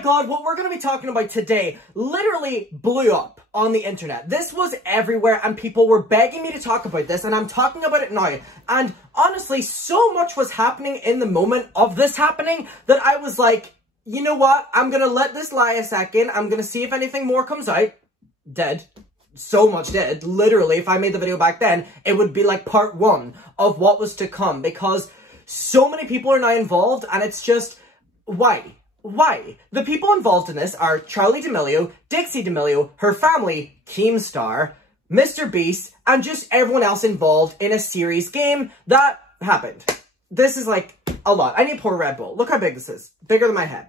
God, what we're going to be talking about today literally blew up on the internet. This was everywhere and people were begging me to talk about this, and I'm talking about it now. And honestly, so much was happening in the moment of this happening that I was like, you know what? I'm going to let this lie a second. I'm going to see if anything more comes out. Dead. So much did. Literally, if I made the video back then, it would be like part 1 of what was to come, because so many people are now involved, and it's just, why? Why? The people involved in this are Charli D'Amelio, Dixie D'Amelio, her family, Keemstar, Mr. Beast, and just everyone else involved in a series game that happened. This is like a lot. I need to pour Red Bull. Look how big this is. Bigger than my head.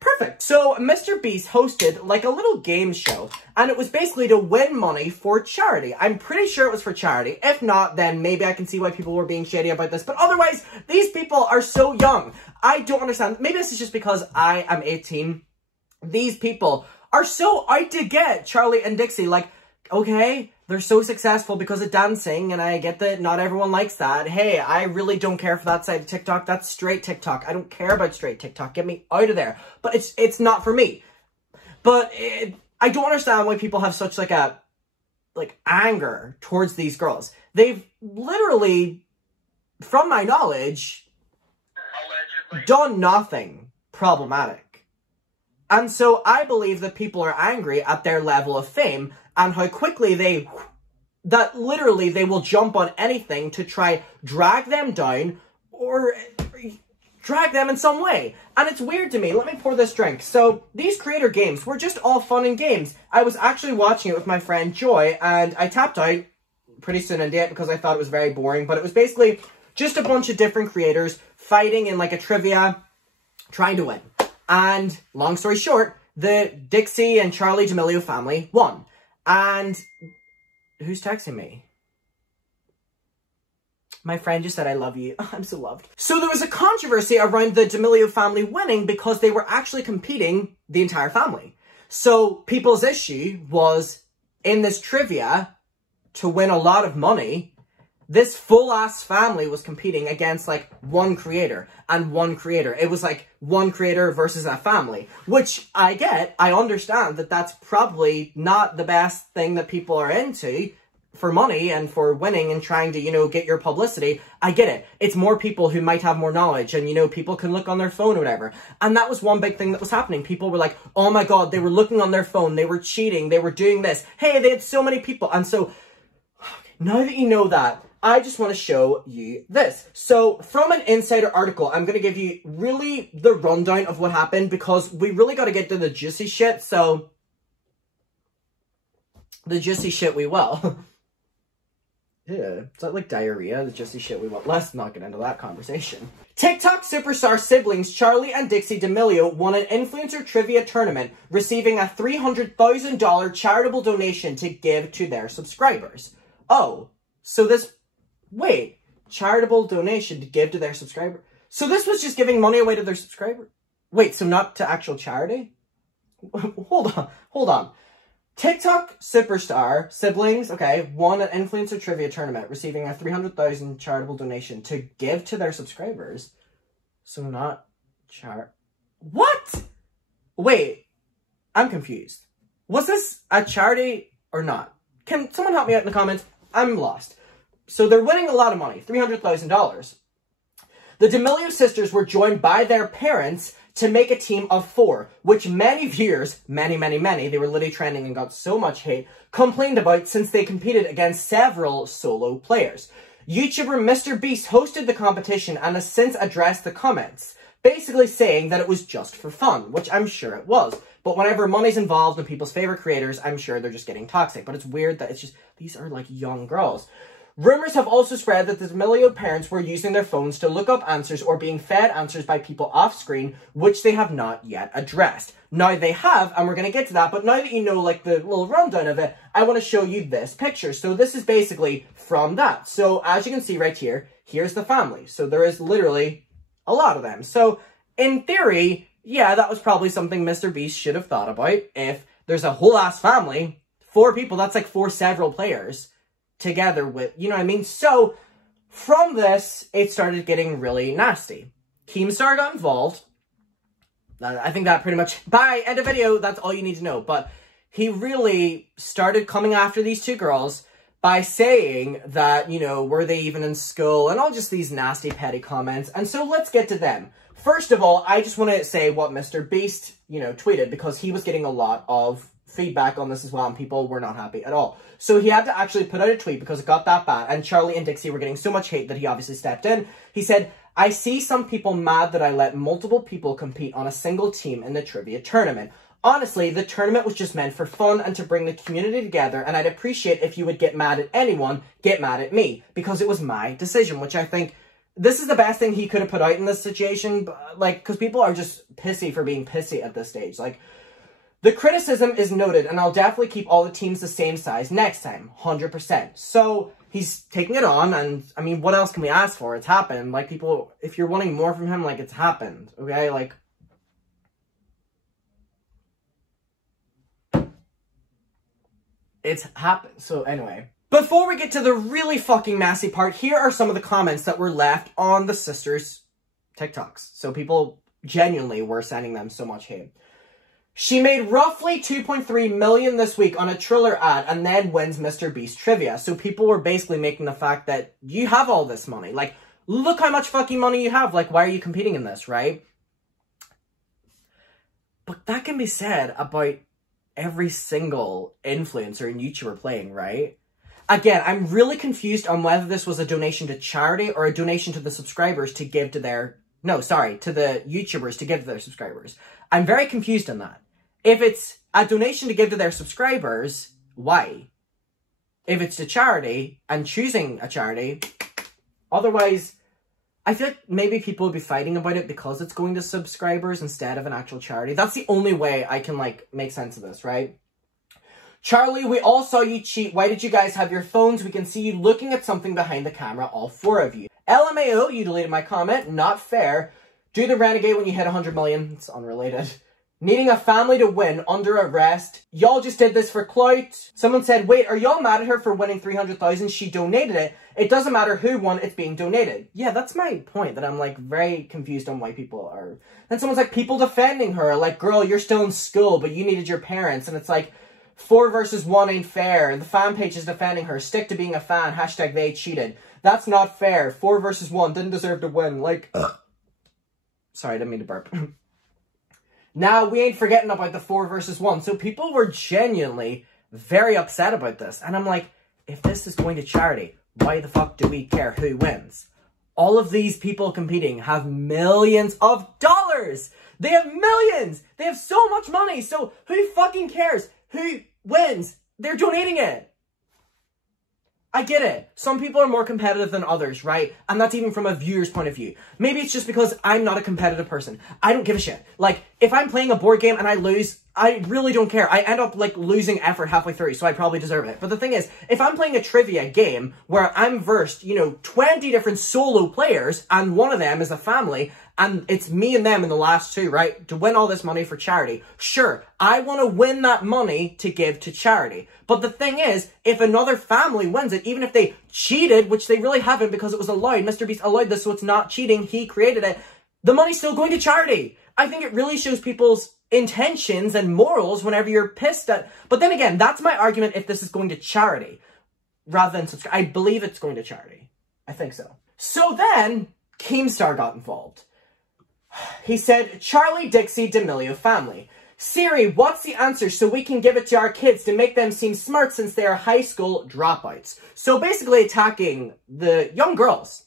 Perfect. So Mr. Beast hosted like a little game show, and it was basically to win money for charity. I'm pretty sure it was for charity. If not, then maybe I can see why people were being shady about this. But otherwise, these people are so young. I don't understand. Maybe this is just because I am 18. These people are so out to get Charli and Dixie. Like, okay, they're so successful because of dancing, and I get that not everyone likes that. Hey, I really don't care for that side of TikTok. That's straight TikTok. I don't care about straight TikTok. Get me out of there. But it's not for me. But I don't understand why people have such like anger towards these girls. They've literally, from my knowledge, done nothing problematic. And so I believe that people are angry at their level of fame and how quickly they will jump on anything to try drag them down or drag them in some way. And it's weird to me. Let me pour this drink. So these creator games were just all fun and games. I was actually watching it with my friend Joy, and I tapped out pretty soon into it because I thought it was very boring. But it was basically just a bunch of different creators fighting in like a trivia, trying to win. And long story short, the Dixie and Charli D'Amelio family won. And who's texting me? My friend just said, I love you. I'm so loved. So there was a controversy around the D'Amelio family winning because they were actually competing, the entire family. So people's issue was, in this trivia, to win a lot of money, this full-ass family was competing against, like, one creator and one creator. It was, like, one creator versus a family, which I get. I understand that that's probably not the best thing that people are into for money and for winning and trying to, you know, get your publicity. I get it. It's more people who might have more knowledge and, you know, people can look on their phone or whatever. And that was one big thing that was happening. People were like, oh my God, they were looking on their phone. They were cheating. They were doing this. Hey, they had so many people. And so now that you know that, I just want to show you this. So, from an insider article, I'm going to give you really the rundown of what happened because we really got to get to the juicy shit, so the juicy shit we will. Yeah, is that like diarrhea? The juicy shit we will. Let's not get into that conversation. TikTok superstar siblings Charli and Dixie D'Amelio won an influencer trivia tournament, receiving a $300,000 charitable donation to give to their subscribers. Oh, so this... Wait, charitable donation to give to their subscriber. So this was just giving money away to their subscriber? Wait, so not to actual charity? Hold on. TikTok superstar siblings, okay, won an influencer trivia tournament, receiving a $300,000 charitable donation to give to their subscribers. So not What? Wait, I'm confused. Was this a charity or not? Can someone help me out in the comments? I'm lost. So they're winning a lot of money, $300,000. The D'Amelio sisters were joined by their parents to make a team of 4, which many viewers, many, they were literally trending and got so much hate, complained about since they competed against several solo players. YouTuber Mr. Beast hosted the competition and has since addressed the comments, basically saying that it was just for fun, which I'm sure it was. But whenever money's involved in people's favorite creators, I'm sure they're just getting toxic. But it's weird that it's just, these are like young girls. Rumors have also spread that the D'Amelio parents were using their phones to look up answers or being fed answers by people off screen, which they have not yet addressed. Now they have, and we're going to get to that, but now that you know like the little rundown of it, I want to show you this picture. So this is basically from that. So as you can see right here, here's the family. So there is literally a lot of them. So in theory, yeah, that was probably something Mr. Beast should have thought about. If there's a whole ass family, 4 people, that's like 4 several players together with, you know what I mean? So, from this, it started getting really nasty. Keemstar got involved, I think that pretty much, bye, end of video, that's all you need to know. But he really started coming after these two girls by saying that, you know, were they even in school, and all just these nasty, petty comments. And so let's get to them. First of all, I just want to say what Mr. Beast, you know, tweeted, because he was getting a lot of feedback on this as well, and people were not happy at all. So he had to actually put out a tweet because it got that bad, and Charli and Dixie were getting so much hate that he obviously stepped in. He said, "I see some people mad that I let multiple people compete on a single team in the trivia tournament. Honestly, the tournament was just meant for fun and to bring the community together, and I'd appreciate if you would get mad at anyone, get mad at me, because it was my decision," which I think this is the best thing he could have put out in this situation, like, because people are just pissy for being pissy at this stage. Like, the criticism is noted, and I'll definitely keep all the teams the same size next time, 100%. So he's taking it on, and I mean, what else can we ask for? It's happened. Like, people, if you're wanting more from him, like, it's happened, okay? Like, it's happened. So anyway, before we get to the really fucking messy part, here are some of the comments that were left on the sisters' TikToks. So people genuinely were sending them so much hate. "She made roughly 2.3 million this week on a Triller ad and then wins Mr. Beast trivia." So people were basically making the fact that you have all this money. Like, look how much fucking money you have. Like, why are you competing in this, right? But that can be said about every single influencer and YouTuber playing, right? Again, I'm really confused on whether this was a donation to charity or a donation to the subscribers to give to their... No, sorry, to the YouTubers to give to their subscribers. I'm very confused on that. If it's a donation to give to their subscribers, why? If it's to charity and choosing a charity, otherwise, I feel like maybe people would be fighting about it because it's going to subscribers instead of an actual charity. That's the only way I can, like, make sense of this, right? "Charli, we all saw you cheat. Why did you guys have your phones? We can see you looking at something behind the camera, all four of you." "LMAO, you deleted my comment. Not fair. Do the renegade when you hit 100 million. It's unrelated. "Needing a family to win, under arrest. Y'all just did this for clout." Someone said, "Wait, are y'all mad at her for winning 300,000? She donated it. It doesn't matter who won, it's being donated." Yeah, that's my point, that I'm, like, very confused on why people are... Then someone's like, people defending her. Like, girl, you're still in school, but you needed your parents. And it's like, 4 versus 1 ain't fair. The fan page is defending her. Stick to being a fan. Hashtag they cheated. That's not fair. 4 versus 1. Didn't deserve to win. Like... Sorry, I didn't mean to burp. Now, we ain't forgetting about the 4 versus 1. So people were genuinely very upset about this. And I'm like, if this is going to charity, why the fuck do we care who wins? All of these people competing have millions of dollars. They have millions. They have so much money. So who fucking cares who wins? They're donating it. I get it. Some people are more competitive than others, right? And that's even from a viewer's point of view. Maybe it's just because I'm not a competitive person. I don't give a shit. Like, if I'm playing a board game and I lose, I really don't care. I end up, like, losing effort halfway through, so I probably deserve it. But the thing is, if I'm playing a trivia game where I'm versed, you know, 20 different solo players, and one of them is a family, and it's me and them in the last two, right? To win all this money for charity. Sure, I want to win that money to give to charity. But the thing is, if another family wins it, even if they cheated, which they really haven't because it was allowed, Mr. Beast allowed this, so it's not cheating, he created it, the money's still going to charity. I think it really shows people's intentions and morals whenever you're pissed at... But then again, that's my argument if this is going to charity, rather than subscribe. I believe it's going to charity. I think so. So then, Keemstar got involved. He said, "Charli Dixie D'Amelio family. Siri, what's the answer so we can give it to our kids to make them seem smart since they are high school dropouts?" So basically attacking the young girls,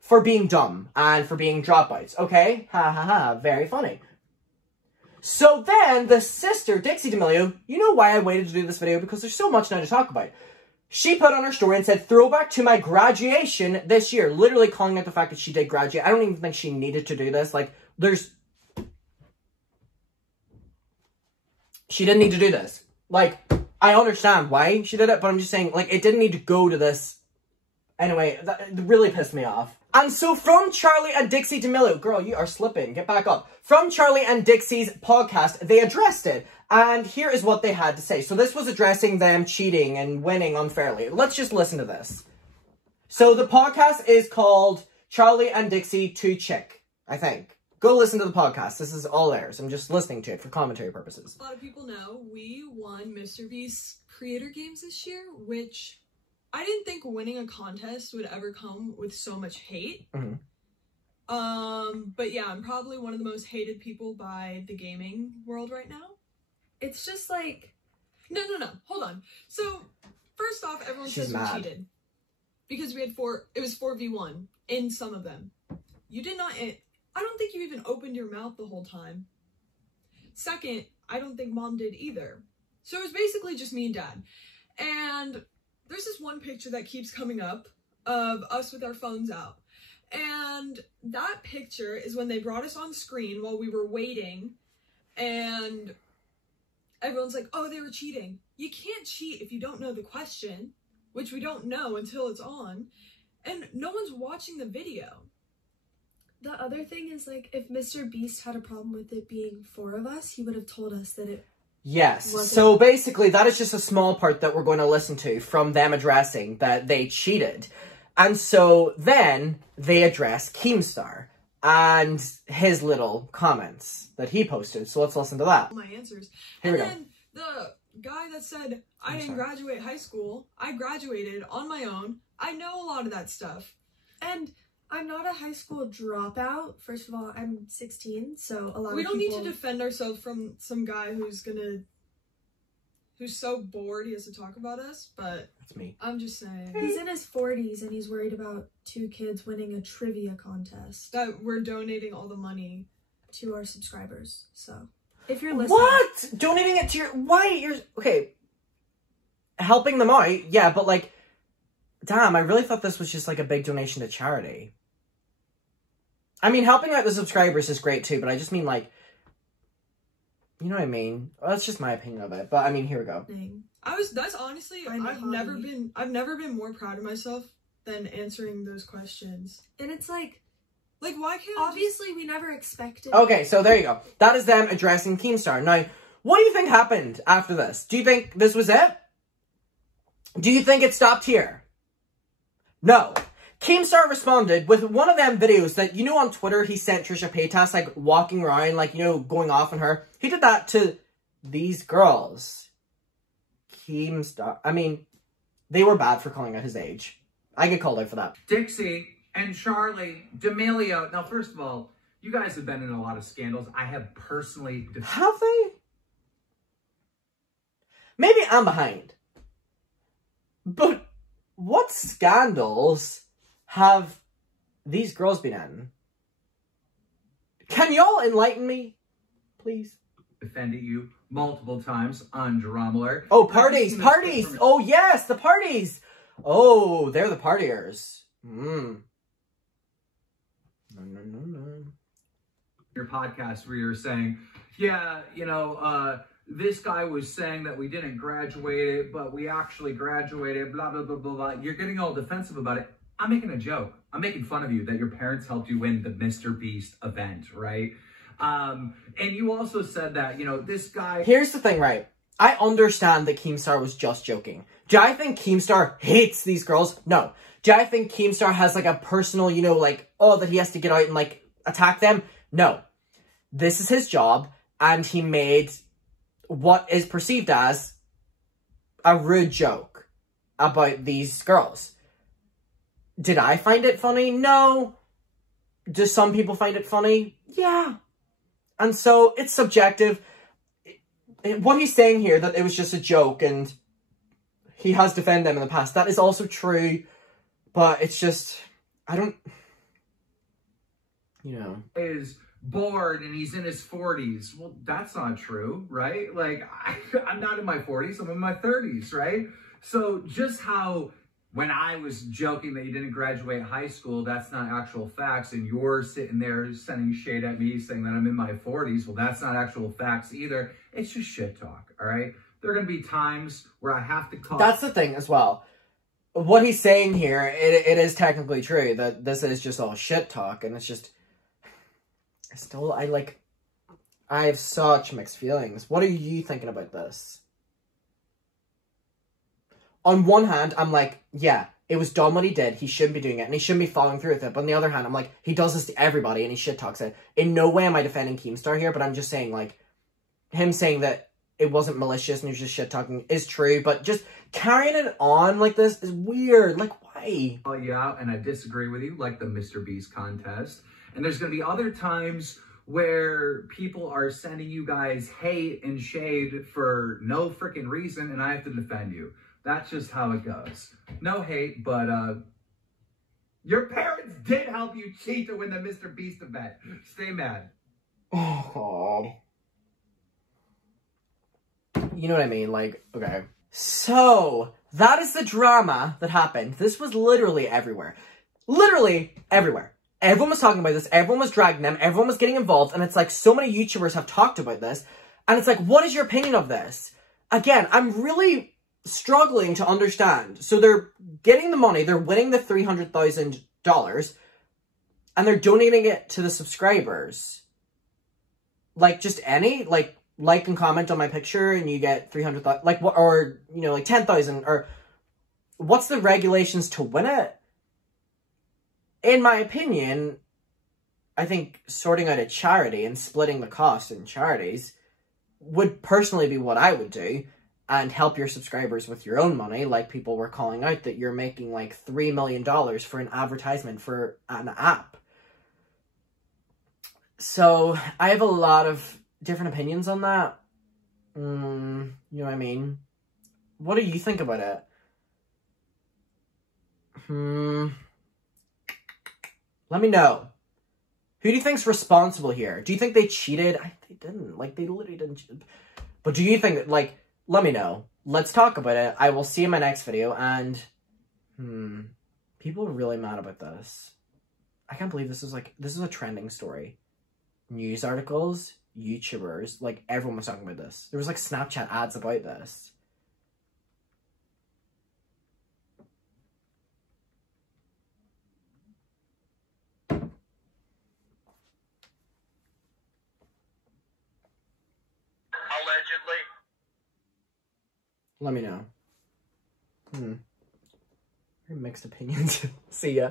for being dumb and for being dropouts. Okay? Ha ha ha. Very funny. So then the sister, Dixie D'Amelio, you know why I waited to do this video? Because there's so much now to talk about. She put on her story and said, "Throwback to my graduation this year." Literally calling out the fact that she did graduate. I don't even think she needed to do this. Like, she didn't need to do this. Like, I understand why she did it, but I'm just saying, like, it didn't need to go to this. Anyway, that really pissed me off. And so from Charli and Dixie D'Amelio, girl, you are slipping, get back up. From Charli and Dixie's podcast, they addressed it. And here is what they had to say. So this was addressing them cheating and winning unfairly. Let's just listen to this. So the podcast is called Charli and Dixie 2 Chick, I think. go listen to the podcast. This is all theirs. I'm just listening to it for commentary purposes. A lot of people know we won Mr. Beast's Creator Games this year, which I didn't think winning a contest would ever come with so much hate. Mm-hmm. But yeah, I'm probably one of the most hated people by the gaming world right now. It's just like... No. Hold on. So, first off, everyone says we cheated. Because we had it was 4v1 in some of them. You did not... I don't think you even opened your mouth the whole time. Second, I don't think Mom did either. So it was basically just me and Dad. And there's this one picture that keeps coming up of us with our phones out. And that picture is when they brought us on screen while we were waiting. And everyone's like, oh, they were cheating. You can't cheat if you don't know the question, which we don't know until it's on. And no one's watching the video. The other thing is, like, if Mr. Beast had a problem with it being 4 of us, he would have told us that it Yes. wasn't. So basically, that is just a small part that we're going to listen to from them addressing that they cheated. And so then they address Keemstar and his little comments that he posted. So let's listen to that. My answers. Here we go. And then the guy that said, I didn't graduate high school. I graduated on my own. I know a lot of that stuff. And I'm not a high school dropout. First of all, I'm 16, so a lot of people... We don't need to defend ourselves from some guy who's so bored he has to talk about us, but... That's me. I'm just saying. He's in his 40s and he's worried about 2 kids winning a trivia contest. That we're donating all the money to our subscribers, so... If you're listening... What? Donating it to your... Why? You're... Okay. Helping them out, yeah, but like... Damn, I really thought this was just like a big donation to charity. I mean, helping out the subscribers is great too, but I just mean like... You know what I mean? Well, that's just my opinion of it, but I mean, here we go. That's honestly, I've never been more proud of myself than answering those questions. And it's like why can't obviously we never expected... Okay, so there you go. That is them addressing Keemstar. Now, what do you think happened after this? Do you think this was it? Do you think it stopped here? No. Keemstar responded with one of them videos that, you know, on Twitter, he sent Trisha Paytas, like, walking around, like, you know, going off on her. He did that to these girls. Keemstar. I mean, they were bad for calling out his age. I get called out for that. Dixie and Charli D'Amelio. Now, first of all, you guys have been in a lot of scandals. I have personally... Have they? Maybe I'm behind. But what scandals have these girls been in? Can y'all enlighten me, please? Defended you multiple times on Drama Alert. Oh, parties! Oh, yes, the parties! Oh, they're the partiers. No. Your podcast where you're saying, yeah, you know, this guy was saying that we didn't graduate, but we actually graduated, blah, blah, blah, blah, blah. You're getting all defensive about it. I'm making a joke. I'm making fun of you that your parents helped you win the Mr. Beast event, right? And you also said that, you know, this guy... Here's the thing, right? I understand that Keemstar was just joking. Do I think Keemstar hates these girls? No. Do I think Keemstar has, like, a personal, you know, like, oh, that he has to get out and, like, attack them? No. This is his job, and he made what is perceived as a rude joke about these girls. Did I find it funny? No. Do some people find it funny? Yeah. And so, it's subjective. What he's saying here, that it was just a joke, and he has defended them in the past, that is also true, but it's just, I don't, you know. Is bored and he's in his 40s. Well, that's not true, right? Like, I'm not in my 40s, I'm in my 30s, right? So just how when I was joking that you didn't graduate high school, that's not actual facts, and you're sitting there sending shade at me saying that I'm in my 40s, well, that's not actual facts either. It's just shit talk, all right? There are going to be times where I have to call... That's the thing as well. What he's saying here, it is technically true, that this is just all shit talk, and it's just... I have such mixed feelings. What are you thinking about this? On one hand, I'm like, yeah, it was dumb what he did. He shouldn't be doing it, and he shouldn't be following through with it. But on the other hand, I'm like, he does this to everybody, and he shit talks it. In no way am I defending Keemstar here, but I'm just saying, like, him saying that it wasn't malicious and he was just shit talking is true, but just carrying it on like this is weird. Like, why? Oh yeah, and I disagree with you, like the Mr. Beast contest. And there's gonna be other times where people are sending you guys hate and shade for no freaking reason, and I have to defend you. That's just how it goes. No hate, but your parents did help you cheat to win the Mr. Beast event. Stay mad. Oh. You know what I mean? Like, okay. So, that is the drama that happened. This was literally everywhere. Literally everywhere. Everyone was talking about this. Everyone was dragging them. Everyone was getting involved. And it's like, so many YouTubers have talked about this. And it's like, what is your opinion of this? Again, I'm really struggling to understand. So they're getting the money. They're winning the $300,000. And they're donating it to the subscribers. Like, just any? Like and comment on my picture and you get 300,000. Like, what? Or, you know, like 10,000. Or, what's the regulations to win it? In my opinion, I think sorting out a charity and splitting the cost in charities would personally be what I would do, and help your subscribers with your own money. Like, people were calling out that you're making like $3 million for an advertisement for an app. So, I have a lot of different opinions on that. You know what I mean? What do you think about it? Let me know. Who do you think's responsible here? Do you think they cheated? They didn't. Like, they literally didn't cheat. But do you think that, like, let me know. Let's talk about it. I will see you in my next video, and, people are really mad about this. I can't believe this is a trending story. News articles, YouTubers, like, everyone was talking about this. There was, like, Snapchat ads about this. Allegedly. Let me know. Very mixed opinions. See ya.